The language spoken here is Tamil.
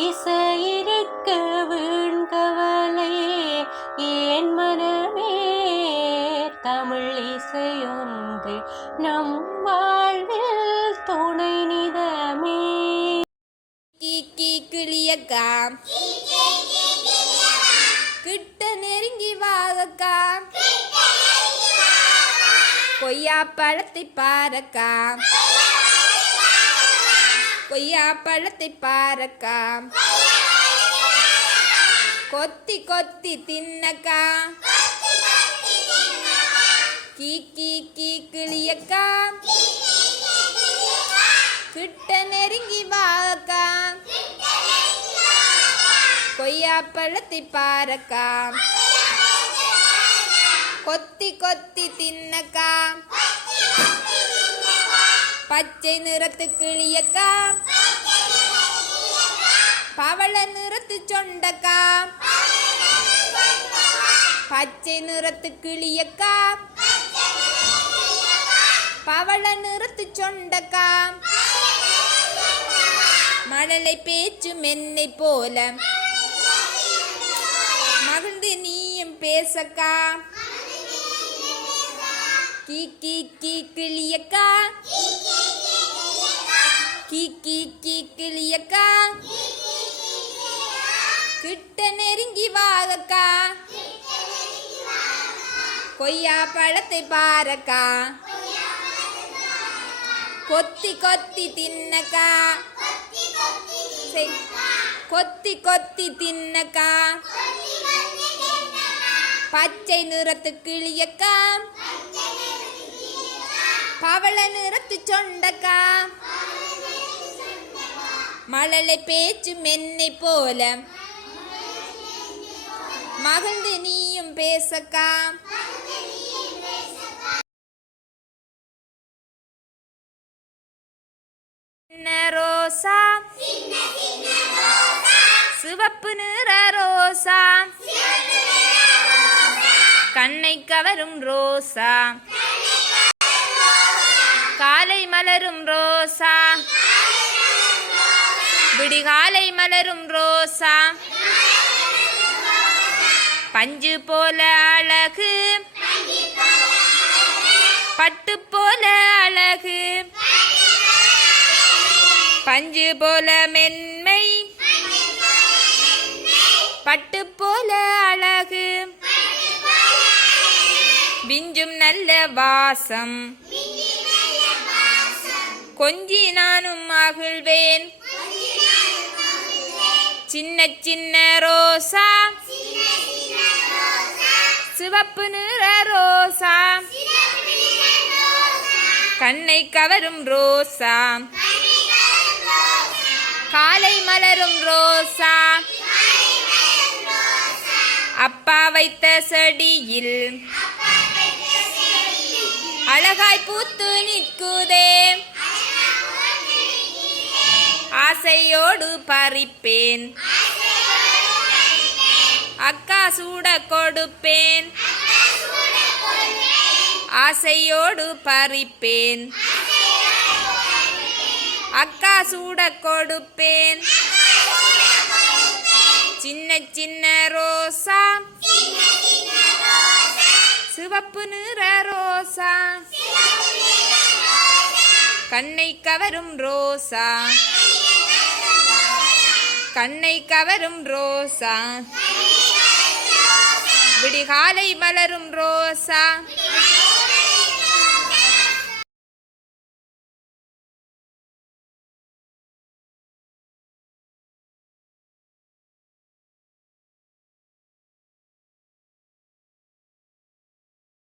இசையிருக்க வீண்கவலை ஏன் மனமே தமிழ் இசையொன்று நம் வாழ்வில் துணை நிதமே. கிளியக்கா கிட்ட நெருங்கி வாகக்கா கொய்யா பழத்தை பாரக்கா கொய்யா பழத்தை பாரக்கா கொத்தி கொத்தி தின்னக்கா கீ கிளியக்கா கிட்ட நெருங்கி வாகக்கா கொய்யா பழத்தை பாரக்கா கொத்தி கொத்தி தின்னக்கா பச்சை நிறத்து கிளியக்கா பவள நிறத்து சொண்டக்கா பச்சை நிறத்து கிளியக்கா பவள நிறத்து சொண்டக்கா மழலை பேச்சு மென்னை போல மகிழ்ந்து நீயும் பேசக்கா கீ கிளியக்கா கீ கிளியக்கா கிட்ட நெருங்கி வாகக்கா கொய்யா பழத்தை பாரக்கா கொத்தி கொத்தி தின்னக்கா கொத்தி கொத்தி தின்னக்கா பச்சை நிறத்து கிளியக்கா பவள நிறத்து சொண்டக்கா மழலை பேச்சு மென்னை போல மகிழ்ந்து நீயும் பேசக்கா ரோசா சிவப்பு நிற ரோசா கண்ணை கவரும் ரோசா காலை மலரும் ரோசா விடிகாலை மலரும் ரோசா பஞ்சு போல அழகு பட்டு போல அழகு பஞ்சு போல மென்மை பட்டு போல அழகு விஞ்சும் நல்ல வாசம் கொஞ்சி நானும் மகிழ்வேன் சின்ன சின்ன ரோசா சிவப்பு நிற ரோசா கண்ணை கவரும் ரோசா காலை மலரும் ரோசா அப்பா வைத்த செடியில் அழகாய் பூத்து நிற்குதே ஆசையோடு பறிப்பேன் அக்கா சூட கொடுப்பேன் ஆசையோடு பறிப்பேன் அக்கா சூட கொடுப்பேன் சின்ன சின்ன ரோசா சிவப்பு நிற ரோசா கண்ணை கவரும் ரோசா கண்ணை கவரும் ரோசா விடிகாலை மலரும் ரோசா